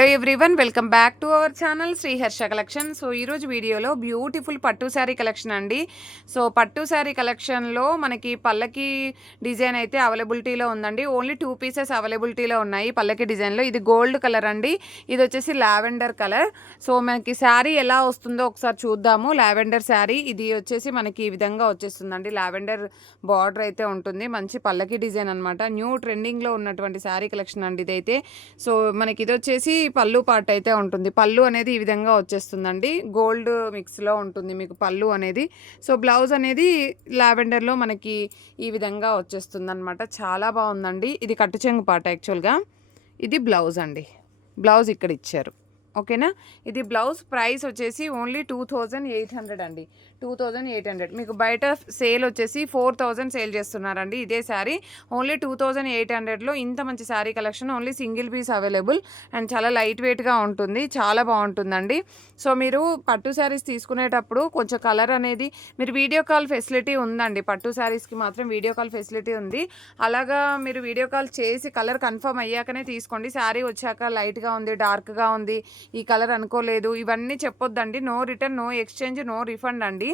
Hello everyone, welcome back to our channel Sri Harsha collection. So ఈరోజు వీడియోలో beautiful పట్టు sari collection అండి. సో పట్టు శారీ కలెక్షన్లో మనకి పల్లకి డిజైన్ అయితే అవైలబిలిటీలో ఉందండి. ఓన్లీ 2 పీసెస్ అవైలబిలిటీలో ఉన్నాయి పల్లకి డిజైన్లో. ఇది గోల్డ్ కలర్ అండి, ఇది వచ్చేసి లావెండర్ కలర్. సో మనకి శారీ ఎలా వస్తుందో ఒకసారి చూద్దాము. లావెండర్ శారీ ఇది వచ్చేసి మనకి ఈ విధంగా వచ్చేస్తుందండి. లావెండర్ బార్డర్ అయితే ఉంటుంది, మంచి పల్లకి డిజైన్ అనమాట. న్యూ ట్రెండింగ్లో ఉన్నటువంటి శారీ కలెక్షన్ అండి ఇదైతే. సో మనకి ఇది వచ్చేసి పళ్ళు పార్ట్ అయితే ఉంటుంది. పళ్ళు అనేది ఈ విధంగా వచ్చేస్తుందండి, గోల్డ్ మిక్స్లో ఉంటుంది మీకు పళ్ళు అనేది. సో బ్లౌజ్ అనేది లావెండర్లో మనకి ఈ విధంగా వచ్చేస్తుంది అనమాట. చాలా బాగుందండి. ఇది కట్టు చెంగు పార్ట్ యాక్చువల్గా. ఇది బ్లౌజ్ అండి, బ్లౌజ్ ఇక్కడ ఇచ్చారు. ఓకేనా. ఇది బ్లౌజ్ ప్రైస్ వచ్చేసి ఓన్లీ 2800 అండి. 2800. మీకు బయట సేల్ వచ్చేసి 4000 సేల్ చేస్తున్నారండి ఇదే శారీ. ఓన్లీ 2800లో ఇంత మంచి sari collection. Only single piece available and చాలా లైట్ వెయిట్గా ఉంటుంది, చాలా బాగుంటుందండి. సో మీరు పట్టు శారీస్ తీసుకునేటప్పుడు కొంచెం కలర్ అనేది మీరు వీడియో కాల్ ఫెసిలిటీ ఉందండి. పట్టు శారీస్కి మాత్రం వీడియో కాల్ ఫెసిలిటీ ఉంది. అలాగా మీరు వీడియో కాల్ చేసి కలర్ కన్ఫర్మ్ అయ్యాకనే తీసుకోండి. శారీ వచ్చాక లైట్గా ఉంది, డార్క్గా ఉంది, ఈ కలర్ అనుకోలేదు, ఇవన్నీ చెప్పొద్దండి. No return, no exchange, no refund అండి.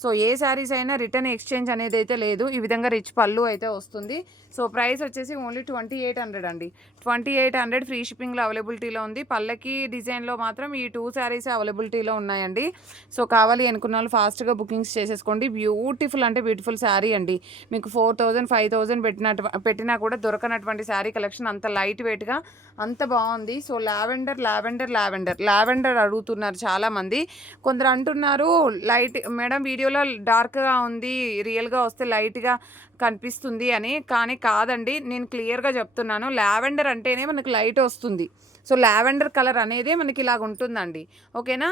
సో ఏ శారీస్ అయినా రిటర్న్ ఎక్స్చేంజ్ అనేది అయితే లేదు. ఈ విధంగా రిచ్ పళ్ళు అయితే వస్తుంది. సో ప్రైస్ వచ్చేసి ఓన్లీ 2800 అండి. 2800 ఫ్రీ షిప్పింగ్లో అవైలబిలిటీలో ఉంది. పల్లకి డిజైన్లో మాత్రం ఈ 2 శారీస్ అవైలబిలిటీలో ఉన్నాయండి. సో కావాలి అనుకున్న వాళ్ళు ఫాస్ట్గా బుకింగ్స్ చేసేసుకోండి. బ్యూటిఫుల్ అంటే బ్యూటిఫుల్ శారీ అండి. మీకు 4000 5000 పెట్టినా కూడా దొరకనటువంటి శారీ కలెక్షన్. అంత లైట్ వెయిట్గా అంత బాగుంది. So lavender lavender lavender lavender అడుగుతున్నారు చాలామంది. కొందరు అంటున్నారు లైట్ మేడం వీడియోలో డార్క్గా ఉంది, రియల్గా వస్తే లైట్గా కనిపిస్తుంది అని. కానీ కాదండి, నేను క్లియర్గా చెప్తున్నాను. లావెండర్ అంటేనే మనకు లైట్ వస్తుంది. సో లావెండర్ కలర్ అనేది మనకి ఇలాగ ఉంటుందండి. ఓకేనా.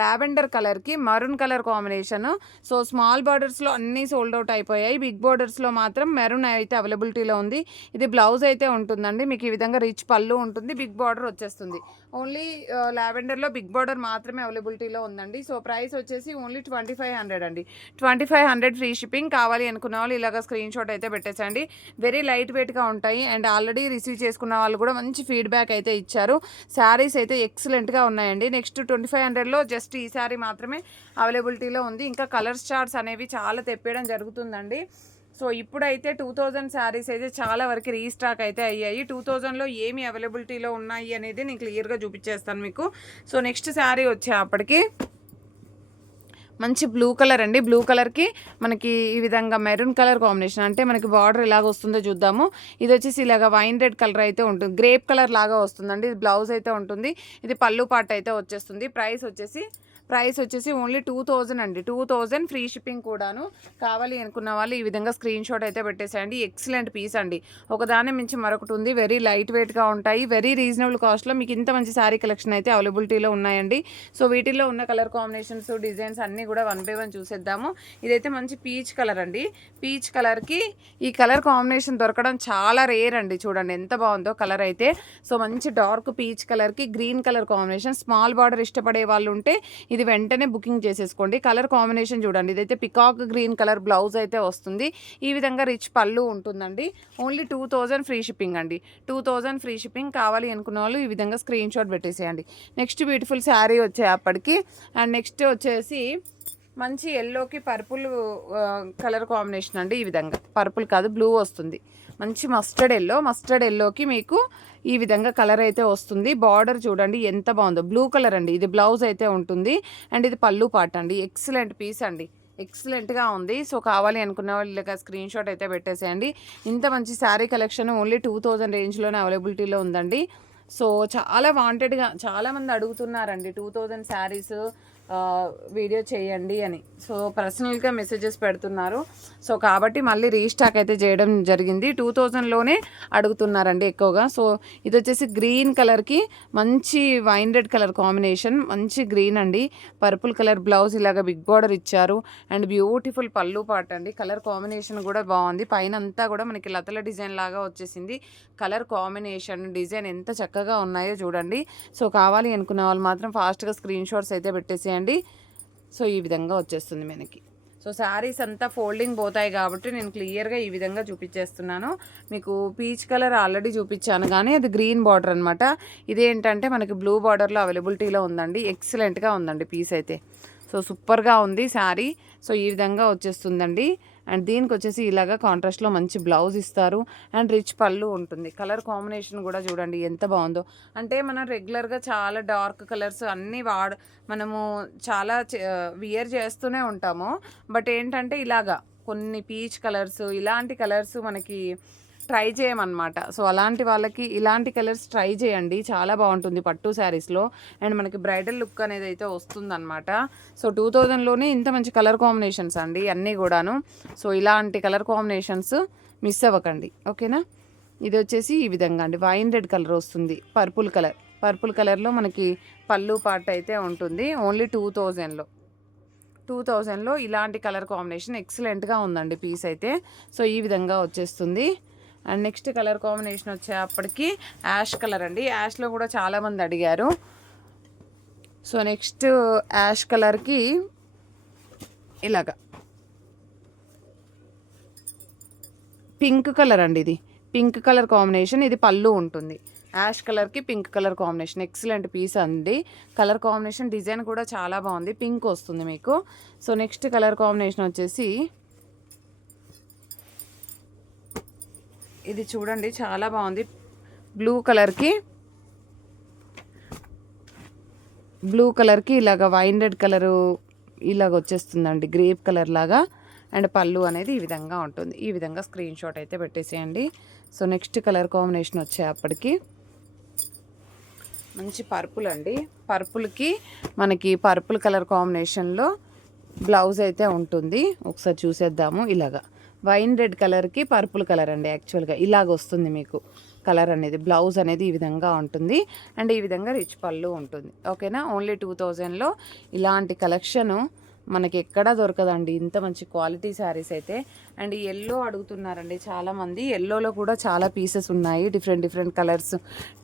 లావెండర్ కలర్కి maroon colour combination. So small బార్డర్స్లో అన్నీ సోల్డ్ అవుట్ అయిపోయాయి. బిగ్ బార్డర్స్లో మాత్రం మెరూన్ అయితే అవైలబిలిటీలో ఉంది. ఇది బ్లౌజ్ అయితే ఉంటుందండి. మీకు ఈ విధంగా రిచ్ పళ్ళు ఉంటుంది, బిగ్ బార్డర్ వచ్చేస్తుంది. ఓన్లీ లావెండర్లో బిగ్ బార్డర్ మాత్రమే అవైలబిలిటీలో ఉందండి. సో ప్రైస్ వచ్చేసి ఓన్లీ 2500 అండి. 2500 ఫ్రీ షిప్పింగ్. కావాలి అనుకున్న వాళ్ళు ఇలాగ స్క్రీన్ షాట్ అయితే పెట్టేసండి. వెరీ లైట్ వెయిట్గా ఉంటాయి అండ్ ఆల్రెడీ రిసీవ్ చేసుకున్న వాళ్ళు కూడా మంచి ఫీడ్బ్యాక్ అయితే ఇచ్చారు. శారీస్ అయితే ఎక్సలెంట్గా ఉన్నాయండి. నెక్స్ట్ 2500లో జస్ట్ ఈ శారీ మాత్రమే అవైలబిలిటీలో ఉంది. ఇంకా కలర్స్ చార్ట్స్ అనేవి చాలా తెప్పేయడం జరుగుతుందండి. సో ఇప్పుడైతే 2000 శారీస్ అయితే చాలా వరకు రీస్టాక్ అయితే అయ్యాయి. 2000లో ఏమి అవైలబిలిటీలో ఉన్నాయి అనేది నేను క్లియర్గా చూపించేస్తాను మీకు. సో నెక్స్ట్ శారీ వచ్చేప్పటికి మంచి బ్లూ కలర్ అండి. బ్లూ కలర్కి మనకి ఈ విధంగా మెరూన్ కలర్ కాంబినేషన్. అంటే మనకి బార్డర్ ఎలాగ వస్తుందో చూద్దాము. ఇది వచ్చేసి ఇలాగ వైన్ రెడ్ కలర్ అయితే ఉంటుంది, గ్రేప్ కలర్ లాగా వస్తుందండి. ఇది బ్లౌజ్ అయితే ఉంటుంది, ఇది పళ్ళు పార్ట్ అయితే వచ్చేస్తుంది. ప్రైస్ వచ్చేసి ఓన్లీ 2000 అండి. 2000 ఫ్రీ షిప్పింగ్ కూడాను. కావాలి అనుకున్న వాళ్ళు ఈ విధంగా స్క్రీన్ షాట్ అయితే పెట్టేసేయండి. ఎక్సలెంట్ పీస్ అండి, ఒకదాని మించి మరొకటి ఉంది. వెరీ లైట్ వెయిట్గా ఉంటాయి, వెరీ రీజనబుల్ కాస్ట్లో మీకు ఇంత మంచి శారీ కలెక్షన్ అయితే అవైలబిలిటీలో ఉన్నాయండి. సో వీటిల్లో ఉన్న కలర్ కాంబినేషన్స్, డిజైన్స్ అన్నీ కూడా 1 by 1 చూసేద్దాము. ఇదైతే మంచి పీచ్ కలర్ అండి. పీచ్ కలర్కి ఈ కలర్ కాంబినేషన్ దొరకడం చాలా రేర్ అండి. చూడండి ఎంత బాగుందో కలర్ అయితే. సో మంచి డార్క్ పీచ్ కలర్కి green colour combination. Small border ఇష్టపడే వాళ్ళు ఉంటే ఇది వెంటనే బుకింగ్ చేసేసుకోండి. కలర్ కాంబినేషన్ చూడండి. ఇదైతే పికాక్ గ్రీన్ కలర్ బ్లౌజ్ అయితే వస్తుంది. ఈ విధంగా రిచ్ పళ్ళు ఉంటుందండి. ఓన్లీ 2000 ఫ్రీ షిప్పింగ్ అండి. 2000 ఫ్రీ షిప్పింగ్. కావాలి అనుకున్న వాళ్ళు ఈ విధంగా స్క్రీన్ షాట్ పెట్టేసేయండి. నెక్స్ట్ బ్యూటిఫుల్ శారీ వచ్చేప్పటికి అండ్ నెక్స్ట్ వచ్చేసి మంచి ఎల్లోకి పర్పుల్ కలర్ కాంబినేషన్ అండి. ఈ విధంగా పర్పుల్ కాదు బ్లూ వస్తుంది. మంచి మస్టర్డ్ ఎల్లోకి మీకు ఈ విధంగా కలర్ అయితే వస్తుంది. బార్డర్ చూడండి ఎంత బాగుందో, బ్లూ కలర్ అండి. ఇది బ్లౌజ్ అయితే ఉంటుంది అండ్ ఇది పళ్ళు పార్ట్ అండి. ఎక్సలెంట్ పీస్ అండి, ఎక్సలెంట్గా ఉంది. సో కావాలి అనుకున్న వాళ్ళు ఇలాగ స్క్రీన్ షాట్ అయితే పెట్టేసేయండి. ఇంత మంచి శారీ కలెక్షన్ ఓన్లీ 2000 రేంజ్లోనే అవైలబిలిటీలో ఉందండి. సో చాలా వాంటెడ్గా చాలామంది అడుగుతున్నారండి 2000 శారీస్ వీడియో చేయండి అని. సో పర్సనల్గా మెసేజెస్ పెడుతున్నారు. సో కాబట్టి మళ్ళీ రీస్టాక్ అయితే చేయడం జరిగింది. 2000లోనే అడుగుతున్నారండి ఎక్కువగా. సో ఇది వచ్చేసి గ్రీన్ కలర్కి మంచి వైన్ రెడ్ కలర్ కాంబినేషన్, మంచి గ్రీన్ అండి. పర్పుల్ కలర్ బ్లౌజ్ ఇలాగ బిగ్ బార్డర్ ఇచ్చారు అండ్ బ్యూటిఫుల్ పళ్ళు పార్ట్ అండి. కలర్ కాంబినేషన్ కూడా బాగుంది. పైన అంతా కూడా మనకి లతల డిజైన్ లాగా వచ్చేసింది. కలర్ కాంబినేషన్ డిజైన్ ఎంత చక్కగా ఉన్నాయో చూడండి. సో కావాలి అనుకున్న వాళ్ళు మాత్రం ఫాస్ట్గా స్క్రీన్ షాట్స్ అయితే పెట్టేసేయండి. సో ఈ విధంగా వచ్చేస్తుంది మనకి. సో శారీస్ అంతా ఫోల్డింగ్ పోతాయి కాబట్టి నేను క్లియర్గా ఈ విధంగా చూపించేస్తున్నాను. మీకు పీచ్ కలర్ ఆల్రెడీ చూపించాను కానీ అది గ్రీన్ బార్డర్ అనమాట. ఇదేంటంటే మనకి బ్లూ బార్డర్లో అవైలబిలిటీలో ఉందండి. ఎక్సలెంట్గా ఉందండి పీస్ అయితే. సో సూపర్గా ఉంది శారీ. సో ఈ విధంగా వచ్చేస్తుందండి. అండ్ దీనికి వచ్చేసి ఇలాగా కాంట్రాస్ట్లో మంచి బ్లౌజ్ ఇస్తారు అండ్ రిచ్ పళ్ళు ఉంటుంది. కలర్ కాంబినేషన్ కూడా చూడండి ఎంత బాగుందో. అంటే మనం రెగ్యులర్గా చాలా డార్క్ కలర్స్ అన్నీ మనము చాలా వియర్ చేస్తూనే ఉంటాము. బట్ ఏంటంటే ఇలాగా కొన్ని పీచ్ కలర్స్ ఇలాంటి కలర్స్ మనకి ట్రై చేయమన్నమాట. సో అలాంటి వాళ్ళకి ఇలాంటి కలర్స్ ట్రై చేయండి, చాలా బాగుంటుంది పట్టు శారీస్లో. అండ్ మనకి బ్రైడల్ లుక్ అనేది అయితే వస్తుందన్నమాట. సో 2000లోనే ఇంత మంచి కలర్ కాంబినేషన్స్ అండి అన్నీ కూడాను. సో ఇలాంటి కలర్ కాంబినేషన్స్ మిస్ అవ్వకండి, ఓకేనా. ఇది వచ్చేసి ఈ విధంగా అండి వైన్ రెడ్ కలర్ వస్తుంది, పర్పుల్ కలర్లో మనకి పళ్ళు పార్ట్ అయితే ఉంటుంది. ఓన్లీ 2000లో ఇలాంటి కలర్ కాంబినేషన్ ఎక్సలెంట్గా ఉందండి పీస్ అయితే. సో ఈ విధంగా వచ్చేస్తుంది. అండ్ నెక్స్ట్ కలర్ కాంబినేషన్ వచ్చేప్పటికి యాష్ కలర్ అండి. యాష్లో కూడా చాలామంది అడిగారు. సో నెక్స్ట్ యాష్ కలర్కి ఇలాగా పింక్ కలర్ అండి. ఇది పింక్ కలర్ కాంబినేషన్, ఇది పళ్ళు ఉంటుంది. యాష్ కలర్కి pink colour combination excellent piece అండి. కలర్ కాంబినేషన్ డిజైన్ కూడా చాలా బాగుంది, పింక్ వస్తుంది మీకు. సో నెక్స్ట్ కలర్ కాంబినేషన్ వచ్చేసి ఇది చూడండి చాలా బాగుంది. బ్లూ కలర్కి ఇలాగ వైన్ రెడ్ కలరు ఇలాగ వచ్చేస్తుందండి, గ్రేప్ కలర్ లాగా. అండ్ పళ్ళు అనేది ఈ విధంగా ఉంటుంది. ఈ విధంగా స్క్రీన్ షాట్ అయితే పెట్టేసేయండి. సో నెక్స్ట్ కలర్ కాంబినేషన్ వచ్చేప్పటికి మంచి పర్పుల్ అండి. పర్పుల్కి మనకి పర్పుల్ కలర్ కాంబినేషన్లో బ్లౌజ్ అయితే ఉంటుంది. ఒకసారి చూసేద్దాము. ఇలాగా వైన్ రెడ్ కలర్కి పర్పుల్ కలర్ అండి. యాక్చువల్గా ఇలాగ వస్తుంది మీకు కలర్ అనేది. బ్లౌజ్ అనేది ఈ విధంగా ఉంటుంది అండ్ ఈ విధంగా రిచ్ పళ్ళు ఉంటుంది, ఓకేనా. ఓన్లీ 2000లో ఇలాంటి కలెక్షను మనకి ఎక్కడా దొరకదండి, ఇంత మంచి క్వాలిటీ శారీస్ అయితే. అండ్ ఎల్లో అడుగుతున్నారండి చాలామంది. ఎల్లోలో కూడా చాలా పీసెస్ ఉన్నాయి, డిఫరెంట్ కలర్స్,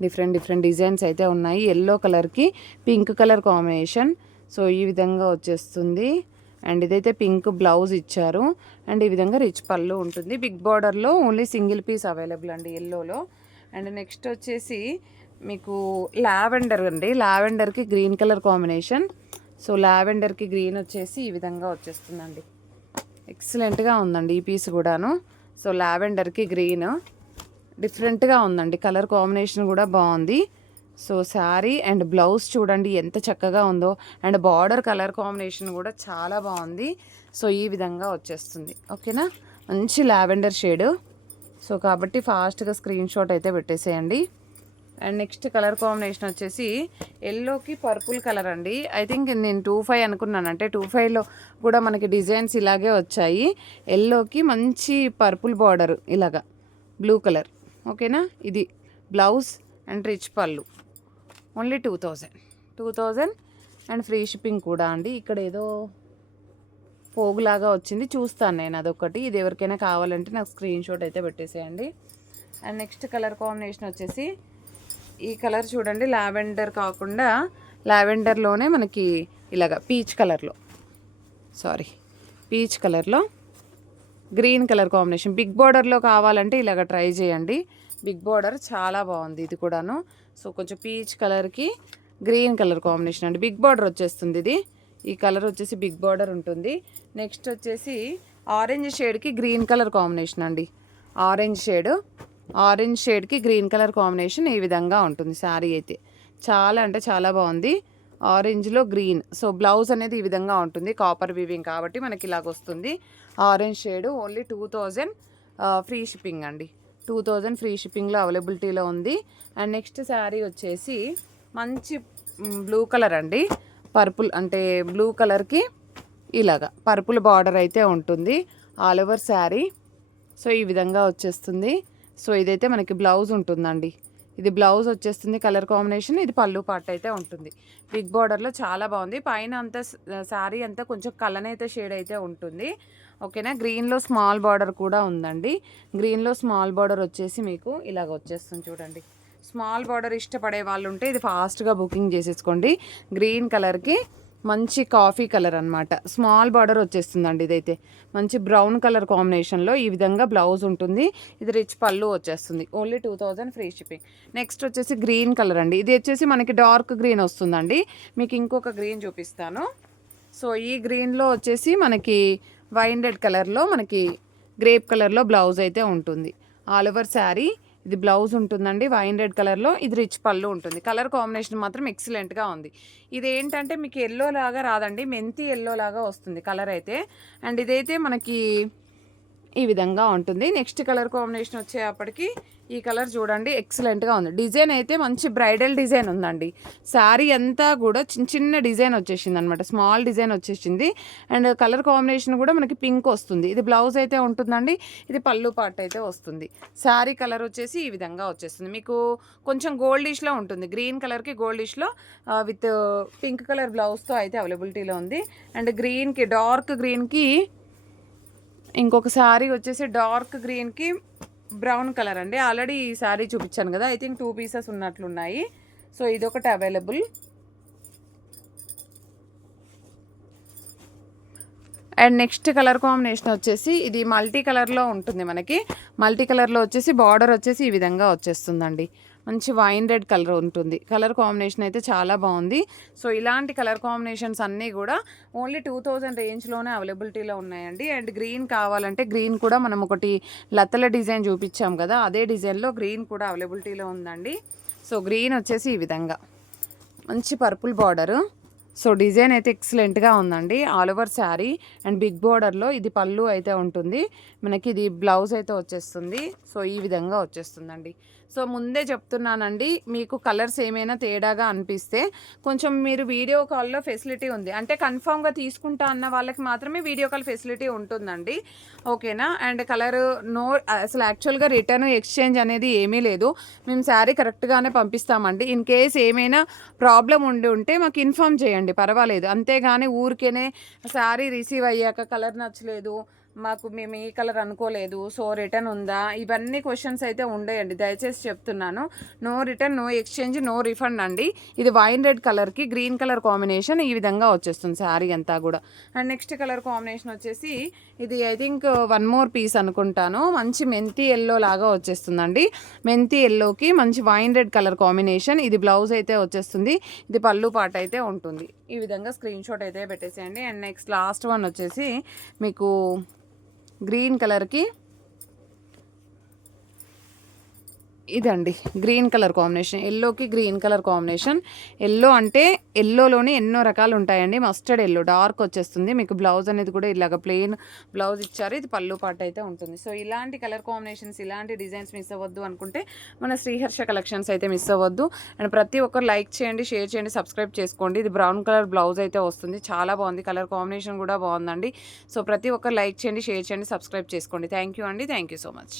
డిఫరెంట్ డిజైన్స్ అయితే ఉన్నాయి. ఎల్లో కలర్కి పింక్ కలర్ కాంబినేషన్. సో ఈ విధంగా వచ్చేస్తుంది. అండ్ ఇదైతే పింక్ బ్లౌజ్ ఇచ్చారు అండ్ ఈ విధంగా రిచ్ పళ్ళు ఉంటుంది. బిగ్ బార్డర్లో ఓన్లీ సింగిల్ పీస్ అవైలబుల్ అండి ఎల్లోలో. అండ్ నెక్స్ట్ వచ్చేసి మీకు లావెండర్ అండి. లావెండర్కి గ్రీన్ కలర్ కాంబినేషన్. సో లావెండర్కి గ్రీన్ వచ్చేసి ఈ విధంగా వచ్చేస్తుందండి. ఎక్సలెంట్గా ఉందండి ఈ పీస్ కూడాను. సో లావెండర్కి గ్రీన్ డిఫరెంట్గా ఉందండి, కలర్ కాంబినేషన్ కూడా బాగుంది. సో శారీ అండ్ బ్లౌజ్ చూడండి ఎంత చక్కగా ఉందో. అండ్ బార్డర్ కలర్ కాంబినేషన్ కూడా చాలా బాగుంది. సో ఈ విధంగా వచ్చేస్తుంది, ఓకేనా. మంచి లావెండర్ షేడ్. సో కాబట్టి ఫాస్ట్గా స్క్రీన్ షాట్ అయితే పెట్టేసేయండి. అండ్ నెక్స్ట్ కలర్ కాంబినేషన్ వచ్చేసి ఎల్లోకి పర్పుల్ కలర్ అండి. ఐ థింక్ నేను 25 అనుకున్నాను, అంటే 25లో కూడా మనకి డిజైన్స్ ఇలాగే వచ్చాయి. ఎల్లోకి మంచి పర్పుల్ బార్డర్ ఇలాగా బ్లూ కలర్, ఓకేనా. ఇది బ్లౌజ్ అండ్ రిచ్ పళ్ళు. ఓన్లీ 2000 అండ్ ఫ్రీ షిప్పింగ్ కూడా అండి. ఇక్కడ ఏదో పోగులాగా వచ్చింది, చూస్తాను నేను అదొకటి. ఇది ఎవరికైనా కావాలంటే నాకు స్క్రీన్ షాట్ అయితే పెట్టేసేయండి. అండ్ నెక్స్ట్ కలర్ కాంబినేషన్ వచ్చేసి ఈ కలర్ చూడండి, లావెండర్ కాకుండా లావెండర్లోనే మనకి ఇలాగ పీచ్ కలర్లో గ్రీన్ కలర్ కాంబినేషన్. బిగ్ బార్డర్లో కావాలంటే ఇలాగ ట్రై చేయండి. బిగ్ బార్డర్ చాలా బాగుంది ఇది కూడాను. సో కొంచెం పీచ్ కలర్కి గ్రీన్ కలర్ కాంబినేషన్ అండి. బిగ్ బార్డర్ వచ్చేస్తుంది ఇది. ఈ కలర్ వచ్చేసి బిగ్ బార్డర్ ఉంటుంది. నెక్స్ట్ వచ్చేసి ఆరెంజ్ షేడ్కి గ్రీన్ కలర్ కాంబినేషన్ అండి. ఆరెంజ్ షేడ్కి గ్రీన్ కలర్ కాంబినేషన్ ఈ విధంగా ఉంటుంది శారీ అయితే. చాలా అంటే చాలా బాగుంది. ఆరెంజ్లో గ్రీన్. సో బ్లౌజ్ అనేది ఈ విధంగా ఉంటుంది, కాపర్ వీవింగ్ కాబట్టి మనకి ఇలాగ వస్తుంది. Orange shade. Only 2000 free shipping అండి. 2000 ఫ్రీ షిప్పింగ్లో అవైలబిలిటీలో ఉంది. అండ్ నెక్స్ట్ శారీ వచ్చేసి మంచి బ్లూ కలర్ అండి. పర్పుల్ అంటే బ్లూ కలర్కి ఇలాగా పర్పుల్ బార్డర్ అయితే ఉంటుంది ఆల్ ఓవర్ శారీ. సో ఈ విధంగా వచ్చేస్తుంది. సో ఇదైతే మనకి బ్లౌజ్ ఉంటుందండి. ఇది బ్లౌజ్ వచ్చేస్తుంది కలర్ కాంబినేషన్. ఇది పళ్ళు పార్ట్ అయితే ఉంటుంది. బిగ్ బార్డర్లో చాలా బాగుంది. పైన అంతా శారీ అంతా కొంచెం కలనైతే షేడ్ అయితే ఉంటుంది, ఓకేనా. గ్రీన్లో స్మాల్ బార్డర్ కూడా ఉందండి. గ్రీన్లో స్మాల్ బార్డర్ వచ్చేసి మీకు ఇలాగ వచ్చేస్తుంది చూడండి. స్మాల్ బార్డర్ ఇష్టపడే వాళ్ళు ఉంటే ఇది ఫాస్ట్గా బుకింగ్ చేసేసుకోండి. గ్రీన్ కలర్కి మంచి కాఫీ కలర్ అనమాట. స్మాల్ బార్డర్ వచ్చేస్తుందండి. ఇదైతే మంచి బ్రౌన్ కలర్ కాంబినేషన్లో ఈ విధంగా బ్లౌజ్ ఉంటుంది. ఇది రిచ్ పళ్ళు వచ్చేస్తుంది. Only 2000 free shipping. నెక్స్ట్ వచ్చేసి గ్రీన్ కలర్ అండి. ఇది వచ్చేసి మనకి డార్క్ గ్రీన్ వస్తుందండి. మీకు ఇంకొక గ్రీన్ చూపిస్తాను. సో ఈ గ్రీన్లో వచ్చేసి మనకి వైన్ రెడ్ కలర్లో మనకి గ్రేప్ కలర్లో బ్లౌజ్ అయితే ఉంటుంది. ఆల్ ఓవర్ శారీ ఇది బ్లౌజ్ ఉంటుందండి వైన్ రెడ్ కలర్లో. ఇది రిచ్ పళ్ళు ఉంటుంది. కలర్ కాంబినేషన్ మాత్రం ఎక్సలెంట్గా ఉంది. ఇది ఏంటంటే మీకు ఎల్లో లాగా రాదండి, మెంతి ఎల్లో లాగా వస్తుంది కలర్ అయితే. అండ్ ఇదైతే మనకి ఈ విధంగా ఉంటుంది. నెక్స్ట్ కలర్ కాంబినేషన్ వచ్చేటప్పటికి ఈ కలర్ చూడండి, ఎక్సలెంట్గా ఉంది. డిజైన్ అయితే మంచి బ్రైడల్ డిజైన్ ఉందండి. శారీ అంతా కూడా చిన్న చిన్న డిజైన్ వచ్చేసింది అనమాట, స్మాల్ డిజైన్ వచ్చేసింది. అండ్ కలర్ కాంబినేషన్ కూడా మనకి పింక్ వస్తుంది. ఇది బ్లౌజ్ అయితే ఉంటుందండి. ఇది పళ్ళు పార్ట్ అయితే వస్తుంది. శారీ కలర్ వచ్చేసి ఈ విధంగా వచ్చేస్తుంది. మీకు కొంచెం గోల్డిష్లో ఉంటుంది. గ్రీన్ కలర్కి గోల్డిష్లో విత్ పింక్ కలర్ బ్లౌజ్తో అయితే అవైలబిలిటీలో ఉంది. అండ్ గ్రీన్కి డార్క్ గ్రీన్కి ఇంకొక శారీ వచ్చేసి డార్క్ గ్రీన్కి బ్రౌన్ కలర్ అండి. ఆల్రెడీ ఈ శారీ చూపించాను కదా, ఐ థింక్ 2 పీసెస్ ఉన్నట్లున్నాయి. సో ఇదొకటి available. And next colour combination వచ్చేసి ఇది మల్టీ కలర్లో ఉంటుంది. మనకి మల్టీ కలర్లో వచ్చేసి బార్డర్ వచ్చేసి ఈ విధంగా వచ్చేస్తుందండి. మంచి వైన్ రెడ్ కలర్ ఉంటుంది. కలర్ కాంబినేషన్ అయితే చాలా బాగుంది. సో ఇలాంటి కలర్ కాంబినేషన్స్ అన్నీ కూడా ఓన్లీ 2000 రేంజ్లోనే అవైలబిలిటీలో ఉన్నాయండి. అండ్ గ్రీన్ కావాలంటే గ్రీన్ కూడా మనం ఒకటి లతల డిజైన్ చూపించాం కదా, అదే డిజైన్లో గ్రీన్ కూడా అవైలబిలిటీలో ఉందండి. సో గ్రీన్ వచ్చేసి ఈ విధంగా మంచి పర్పుల్ బార్డరు. సో డిజైన్ అయితే ఎక్సలెంట్గా ఉందండి. All over sari and big బార్డర్లో ఇది పళ్ళు అయితే ఉంటుంది. మనకి ఇది బ్లౌజ్ అయితే వచ్చేస్తుంది. సో ఈ విధంగా వచ్చేస్తుందండి. సో ముందే చెప్తున్నానండి, మీకు కలర్స్ ఏమైనా తేడాగా అనిపిస్తే కొంచెం మీరు వీడియో కాల్లో ఫెసిలిటీ ఉంది అంటే కన్ఫామ్గా తీసుకుంటా అన్న వాళ్ళకి మాత్రమే వీడియో కాల్ ఫెసిలిటీ ఉంటుందండి. ఓకేనా. అండ్ కలర్ నో, అసలు యాక్చువల్గా రిటర్న్ ఎక్స్చేంజ్ అనేది ఏమీ లేదు. మేము శారీ కరెక్ట్గానే పంపిస్తామండి. ఇన్ కేస్ ఏమైనా ప్రాబ్లం ఉంటే మాకు ఇన్ఫామ్ చేయండి, పర్వాలేదు. అంతేగాని ఊరికేనే శారీ రిసీవ్ అయ్యాక కలర్ నచ్చలేదు, మేము ఈ కలర్ అనుకోలేదు, సో రిటర్న్ ఉందా, ఇవన్నీ క్వశ్చన్స్ అయితే ఉండేయండి. దయచేసి చెప్తున్నాను, no return, no exchange, no refund అండి. ఇది వైన్ రెడ్ కలర్కి గ్రీన్ కలర్ కాంబినేషన్ ఈ విధంగా వచ్చేస్తుంది శారీ అంతా కూడా. అండ్ నెక్స్ట్ కలర్ కాంబినేషన్ వచ్చేసి ఇది ఐ థింక్ 1 మోర్ పీస్ అనుకుంటాను. మంచి మెంతి ఎల్లో లాగా వచ్చేస్తుందండి. మెంతి ఎల్లోకి మంచి వైన్ రెడ్ కలర్ కాంబినేషన్. ఇది బ్లౌజ్ అయితే వచ్చేస్తుంది. ఇది పళ్ళు పాట అయితే ఉంటుంది. ఈ విధంగా స్క్రీన్ షాట్ అయితే పెట్టేసేయండి. అండ్ నెక్స్ట్ లాస్ట్ వన్ వచ్చేసి మీకు గ్రీన్ కలర్కి ఇదండి గ్రీన్ కలర్ కాంబినేషన్, ఎల్లోకి గ్రీన్ కలర్ కాంబినేషన్. ఎల్లో అంటే ఎల్లోలోనే ఎన్నో రకాలు ఉంటాయండి. మస్టర్డ్ ఎల్లో డార్క్ వచ్చేస్తుంది. మీకు బ్లౌజ్ అనేది కూడా ఇలాగ ప్లెయిన్ బ్లౌజ్ ఇచ్చారు. ఇది పళ్ళు పాట అయితే ఉంటుంది. సో ఇలాంటి కలర్ కాంబినేషన్స్, ఇలాంటి డిజైన్స్ మిస్ అవ్వద్దు అనుకుంటే మన శ్రీహర్ష కలెక్షన్స్ అయితే మిస్ అవ్వద్దు. అండ్ ప్రతి ఒక్కరు లైక్ చేయండి, షేర్ చేయండి, సబ్స్క్రైబ్ చేసుకోండి. ఇది బ్రౌన్ కలర్ బ్లౌజ్ అయితే వస్తుంది. చాలా బాగుంది. కలర్ కాంబినేషన్ కూడా బాగుందండి. సో ప్రతి ఒక్కరు లైక్ చేయండి, షేర్ చేయండి, సబ్స్క్రైబ్ చేసుకోండి. థ్యాంక్ యూ అండి. Thank you so much.